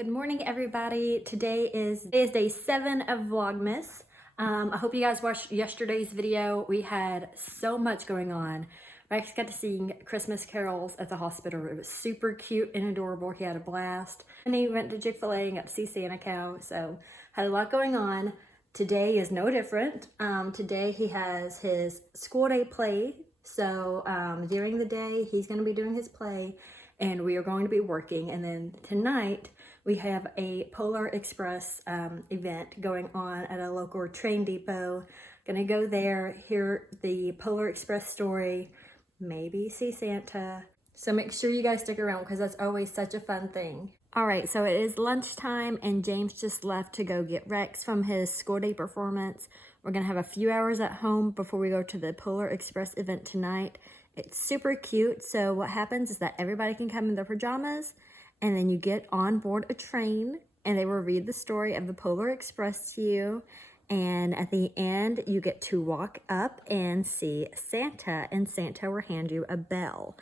Good morning, everybody. Today is day 7 of Vlogmas. I hope you guys watched yesterday's video. We had so much going on. Rex got to sing Christmas carols at the hospital. It was super cute and adorable. He had a blast. And he went to Chick-fil-A and got to see Santa Cow. So had a lot going on. Today is no different. Today he has his school day play. So during the day, he's going to be doing his play and we are going to be working. And then tonight, we have a Polar Express event going on at a local train depot. Gonna go there, hear the Polar Express story, maybe see Santa. So make sure you guys stick around because that's always such a fun thing. All right, so it is lunchtime and James just left to go get Rex from his school day performance. We're gonna have a few hours at home before we go to the Polar Express event tonight. It's super cute. So what happens is that everybody can come in their pajamas and then you get on board a train and they will read the story of the Polar Express to you. And at the end, you get to walk up and see Santa, and Santa will hand you a bell,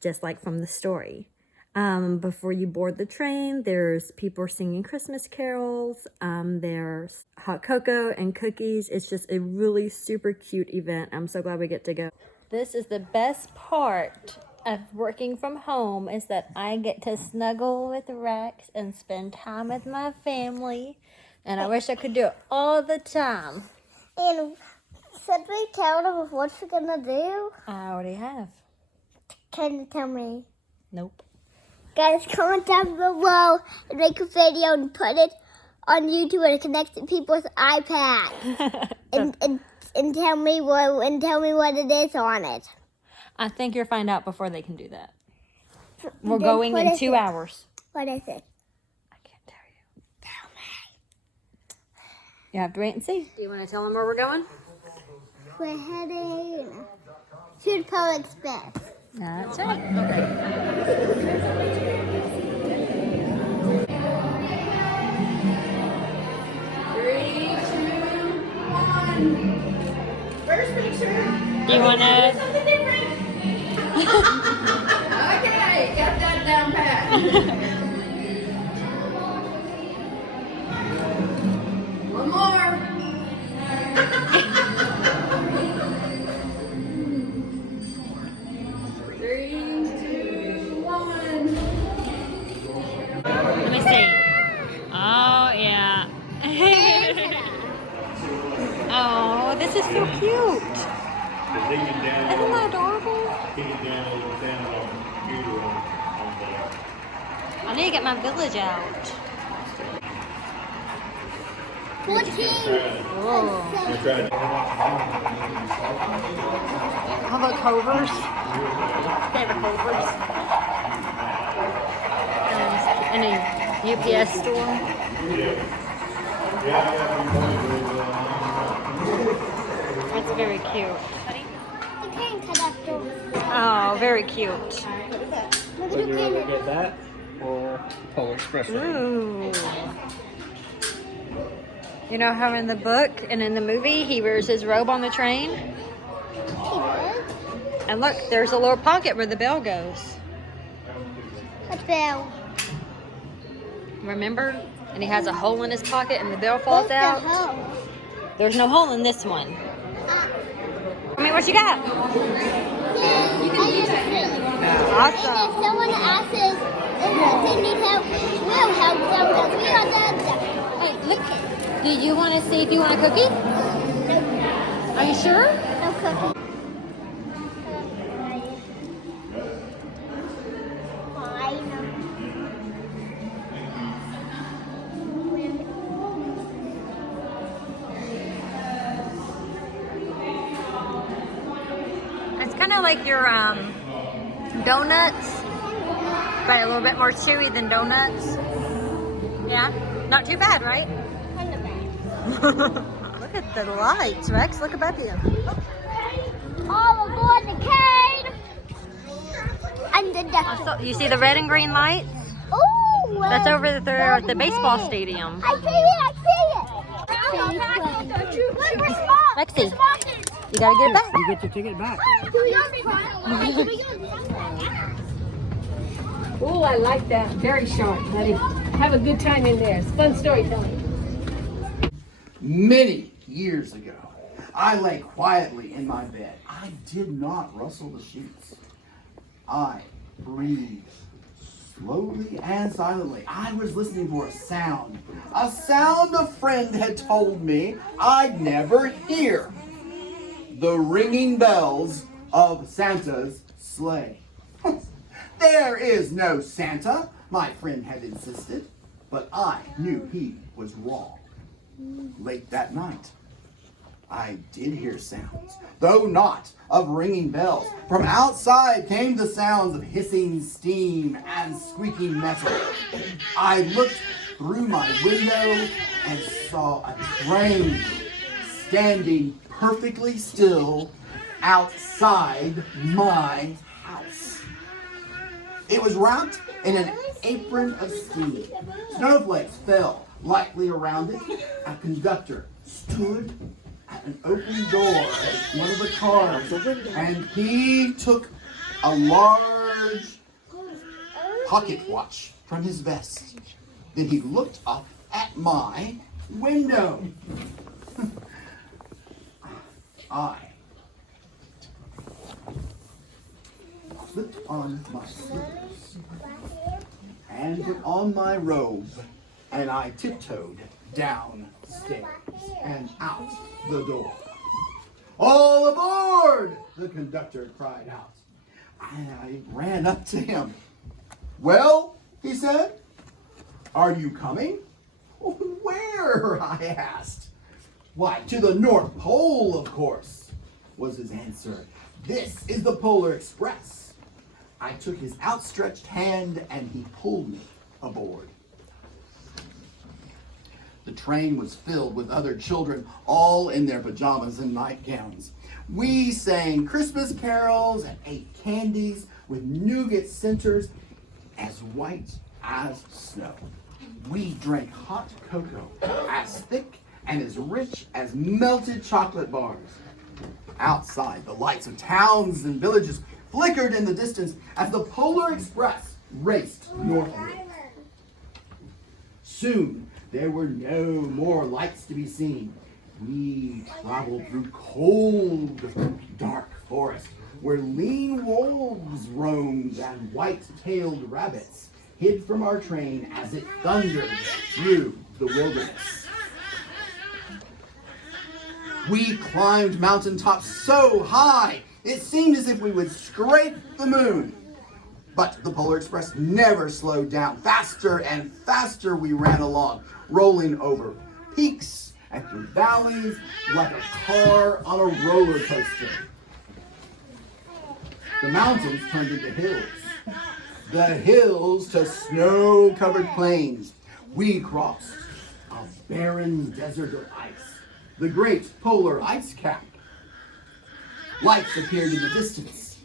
just like from the story. Before you board the train, there's people singing Christmas carols. There's hot cocoa and cookies. It's just a really super cute event. I'm so glad we get to go. This is the best part of working from home, is that I get to snuggle with Rex and spend time with my family. And I wish I could do it all the time. And should we tell them what we're gonna do? I already have. Can you tell me? Nope. Guys, comment down below and make a video and put it on YouTube and connect to people's iPad. and tell me what it is on it. I think you'll find out before they can do that. We're going in 2 hours. What is it? I can't tell you. Tell me. You have to wait and see. Do you want to tell them where we're going? We're heading to the Polar Express. That's it. First picture. Do you want to? Something different. Okay, got that down pat. One more. 3, 2, 1. Let me see. Oh, yeah. Oh, this is so cute. Isn't that adorable? I need to get my village out. 14. Oh. How about Covers? They have a Covers. And a UPS store. That's very cute. You can't cut up those. Oh, very cute. Look at Would the you rather candy. get that or Polar Express? Ooh. You know how in the book and in the movie he wears his robe on the train? And look, there's a little pocket where the bell goes. A bell. Remember? And he has a hole in his pocket and the bell falls out. There's no hole in this one. I mean, what you got? Awesome. And if someone asks us if they need help, we'll help them because we are the. Hey, look. Do you want to see if you want a cookie? Are you sure? No cookie. It's kind of like your donuts, but a little bit more chewy than donuts. Yeah, not too bad, right? Kind of bad. Look at the lights, Rex. Look above you. All aboard the cane. And the duck. You see the red and green lights? Ooh, That's over there at the that's baseball nice. stadium. I see it. Lexi, you gotta get it back. You get your ticket back. Oh, I like that. Very sharp, buddy. Have a good time in there. It's fun storytelling. Many years ago, I lay quietly in my bed. I did not rustle the sheets. I breathed slowly and silently. I was listening for a sound a friend had told me I'd never hear. The ringing bells of Santa's sleigh. There is no Santa, my friend had insisted, but I knew he was wrong. Late that night, I did hear sounds, though not of ringing bells. From outside came the sounds of hissing steam and squeaking metal. I looked through my window and saw a train standing perfectly still outside my house. It was wrapped in an apron of steam. Snowflakes fell lightly around it. A conductor stood at an open door at one of the cars, and he took a large pocket watch from his vest. Then he looked up at my window. I slipped on my slippers and put on my robe, and I tiptoed downstairs and out the door. "All aboard!" the conductor cried out. I ran up to him. "Well," he said, "are you coming?" "Where?" I asked. "Why, to the North Pole, of course," was his answer. "This is the Polar Express." I took his outstretched hand and he pulled me aboard. The train was filled with other children, all in their pajamas and nightgowns. We sang Christmas carols and ate candies with nougat centers as white as snow. We drank hot cocoa as thick and as rich as melted chocolate bars. Outside, the lights of towns and villages flickered in the distance as the Polar Express raced northward. Soon, there were no more lights to be seen. We traveled through cold, dark forests where lean wolves roamed and white-tailed rabbits hid from our train as it thundered through the wilderness. We climbed mountaintops so high, it seemed as if we would scrape the moon. But the Polar Express never slowed down. Faster and faster we ran along, rolling over peaks and through valleys like a car on a roller coaster. The mountains turned into hills, the hills to snow-covered plains. We crossed a barren desert of ice, the great polar ice cap. Lights appeared in the distance.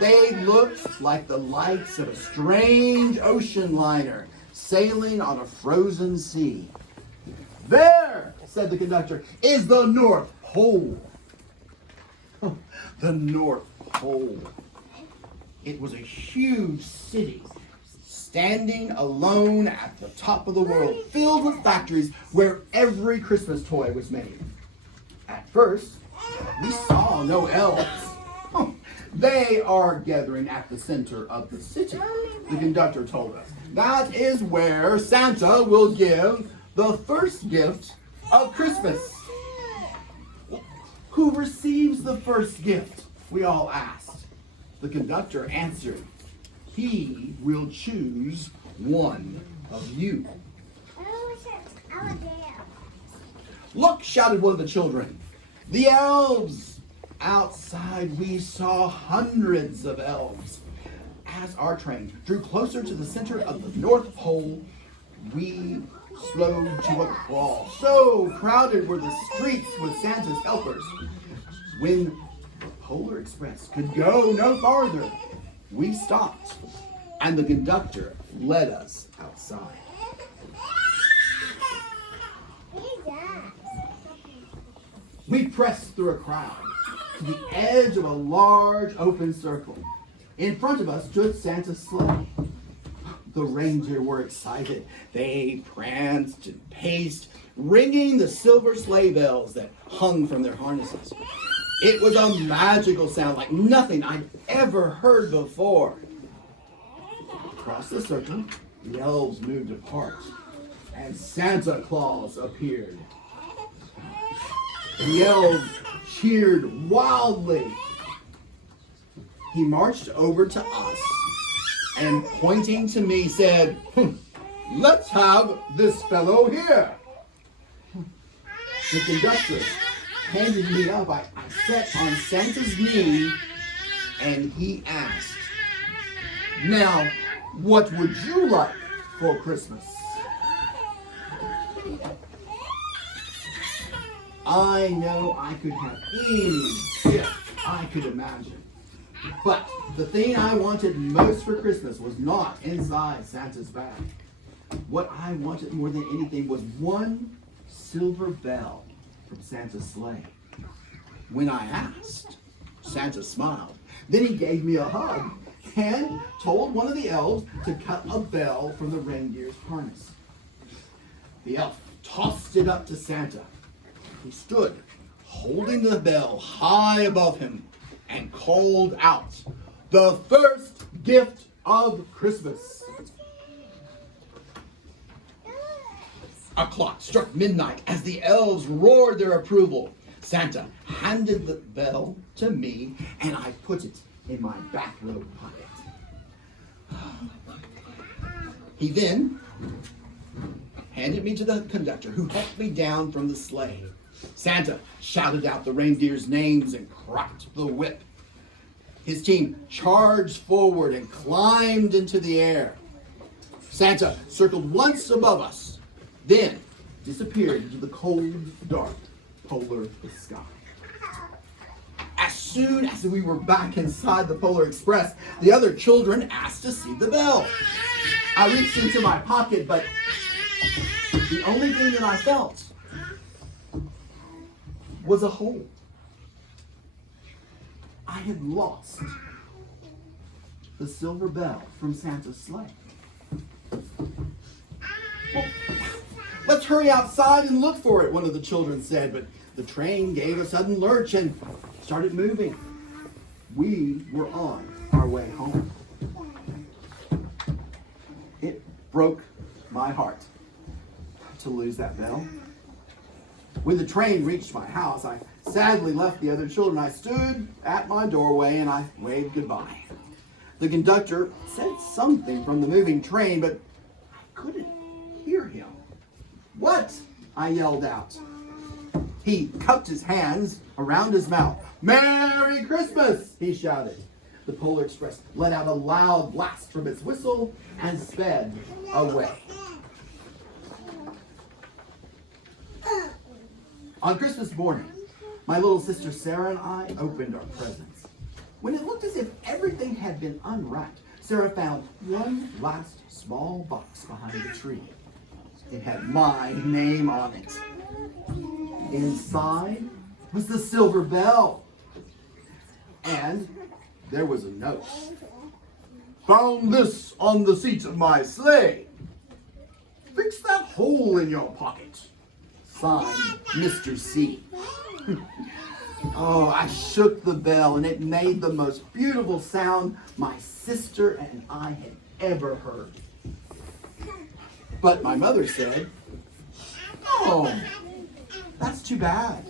They looked like the lights of a strange ocean liner sailing on a frozen sea. "There," said the conductor, "is the North Pole." The North Pole. It was a huge city, standing alone at the top of the world, filled with factories where every Christmas toy was made. At first, we saw no elves. They are gathering at the center of the city, the conductor told us. That is where Santa will give the first gift of Christmas. "Who receives the first gift?" we all asked. The conductor answered, "He will choose one of you." "Look," shouted one of the children, "the elves!" Outside, we saw hundreds of elves. As our train drew closer to the center of the North Pole, we slowed to a crawl. So crowded were the streets with Santa's helpers. When the Polar Express could go no farther, we stopped, and the conductor led us outside. We pressed through a crowd to the edge of a large open circle. In front of us stood Santa's sleigh. The reindeer were excited. They pranced and paced, ringing the silver sleigh bells that hung from their harnesses. It was a magical sound like nothing I'd ever heard before. Across the circle, the elves moved apart, and Santa Claus appeared. The elves cheered wildly. He marched over to us and, pointing to me, said, "Let's have this fellow here." The conductor handed me up. I sat on Santa's knee, and he asked, "Now, what would you like for Christmas?" I know I could have any gift I could imagine. But the thing I wanted most for Christmas was not inside Santa's bag. What I wanted more than anything was one silver bell from Santa's sleigh. When I asked, Santa smiled. Then he gave me a hug and told one of the elves to cut a bell from the reindeer's harness. The elf tossed it up to Santa. He stood holding the bell high above him and called out, "The first gift of Christmas." A clock struck midnight as the elves roared their approval. Santa handed the bell to me, and I put it in my bathrobe pocket. He then handed me to the conductor, who helped me down from the sleigh. Santa shouted out the reindeers' names and cracked the whip. His team charged forward and climbed into the air. Santa circled once above us, then disappeared into the cold, dark polar sky. As soon as we were back inside the Polar Express, the other children asked to see the bell. I reached into my pocket, but the only thing that I felt was a hole. I had lost the silver bell from Santa's sleigh. Well, let's hurry outside and look for it, one of the children said, but the train gave a sudden lurch and started moving. We were on our way home. It broke my heart to lose that bell. When the train reached my house, I sadly left the other children. I stood at my doorway and I waved goodbye. The conductor said something from the moving train, but I couldn't hear him. "What?" I yelled out. He cupped his hands around his mouth. "Merry Christmas!" he shouted. The Polar Express let out a loud blast from its whistle and sped away. On Christmas morning, my little sister Sarah and I opened our presents. When it looked as if everything had been unwrapped, Sarah found one last small box behind the tree. It had my name on it. Inside was the silver bell. And there was a note. "Found this on the seat of my sleigh. Fix that hole in your pocket. Signed, Mr. C." Oh, I shook the bell and it made the most beautiful sound my sister and I had ever heard. But my mother said, "Oh, that's too bad."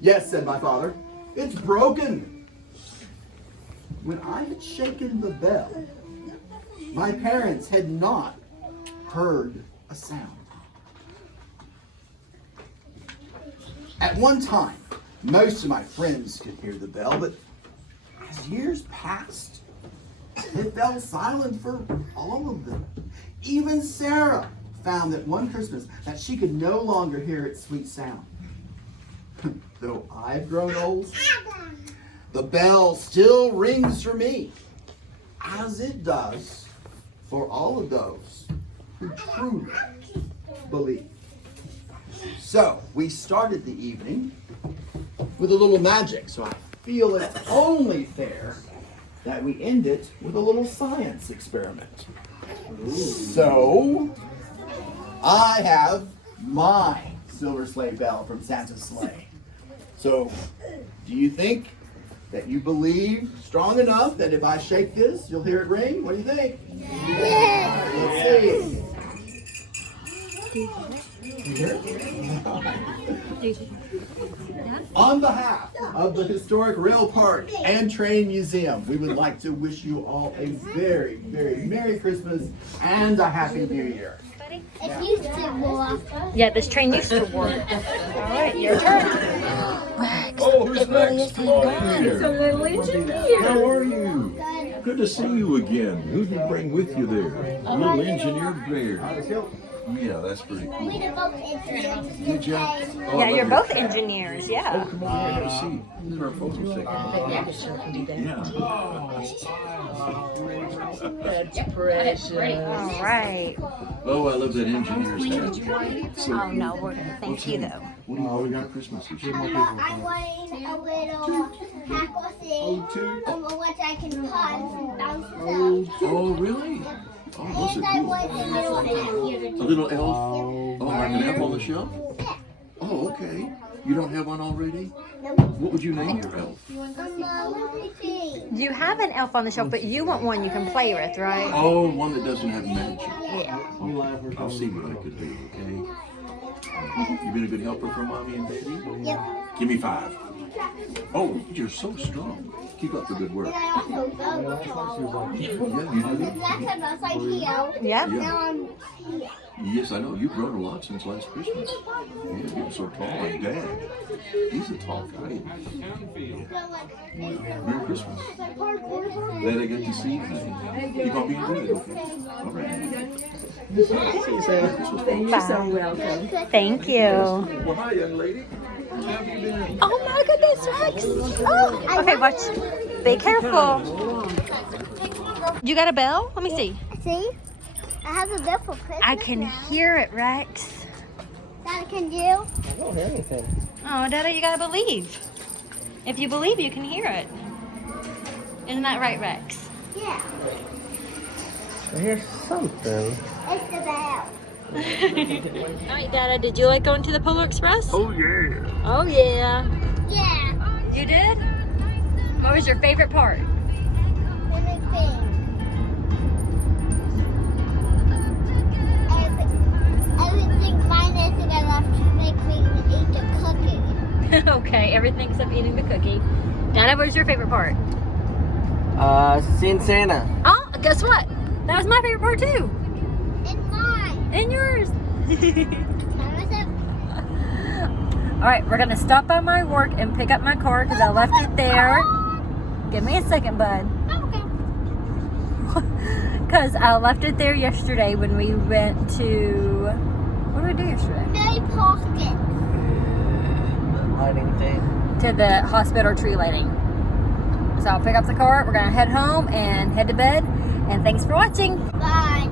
"Yes," said my father, "it's broken." When I had shaken the bell, my parents had not heard a sound. At one time, most of my friends could hear the bell, but as years passed, it fell silent for all of them. Even Sarah found that one Christmas that she could no longer hear its sweet sound. Though I've grown old, the bell still rings for me, as it does for all of those who truly believe. So we started the evening with a little magic, so I feel it's only fair that we end it with a little science experiment. So, I have my silver sleigh bell from Santa's sleigh. So, do you think that you believe strong enough that if I shake this, you'll hear it ring? What do you think? Yeah. Let's see. On behalf of the Historic Rail Park and Train Museum, we would like to wish you all a very, very Merry Christmas and a Happy New Year. It used to more. Yeah, this train used to work. All right, your turn. Oh, who's next? Come on here. A little engineer. How are you? Good to see you again. Who did you bring with you there? A little engineer bear. Yeah, that's pretty cool. We both engineers. Good job. Oh, Yeah, you're both engineers. Yeah. Oh, come on, I gotta see. This is our photo second. Yeah. That's precious. All right. Oh, I love that engineer's hat. So, Oh no, we're gonna thank you though. what do you got Christmas this year? I'm wearing a little tackle thing, which I can punch and bounce around. Oh, really? Oh, those And are I cool. want a A little elf? Oh, like an elf on the shelf? Oh, okay. You don't have one already? What would you name your elf? You have an elf on the shelf, but you want one you can play with, right? Oh, one that doesn't have magic. Yeah. I'll see what I could do, okay? You been a good helper for Mommy and Daddy? Yep. Give me 5. Oh, you're so strong. Keep up the good work. And I also go tall. Yeah, you do. Last time I was like here. Yeah. Now I'm here. Yes, I know. You've grown a lot since last Christmas. You're getting so tall like Dad. He's a tall guy. Merry Christmas. Glad I got to see you. Keep on being good, okay? All right. You're so welcome. Thank you. Well, hi, young lady. How have you been? Oh my goodness, Rex. Oh. Okay, watch. Be careful. You got a bell? Let me see. See? I have a bill for Christmas. I can hear it, Rex. Dad, can you? I don't hear anything. Oh, Dada, you gotta believe. If you believe, you can hear it. Isn't that right, Rex? Yeah. I hear something. It's the bell. All right, Dada, did you like going to the Polar Express? Oh, yeah. Oh, yeah. Yeah. You did? What was your favorite part? Everything. Everything minus it enough to make me eat the cookie. Okay, everything except eating the cookie. Dada, what was your favorite part? Seeing Santa. Oh, guess what? That was my favorite part too. And mine. And yours. Mine was a All right, we're gonna stop by my work and pick up my car because I left it there. Give me a second, bud. okay. Because I left it there yesterday when we went to. What did we do yesterday? Mary Pocket. Lighting thing. To the hospital tree lighting. So I'll pick up the car. We're gonna head home and head to bed. And thanks for watching. Bye.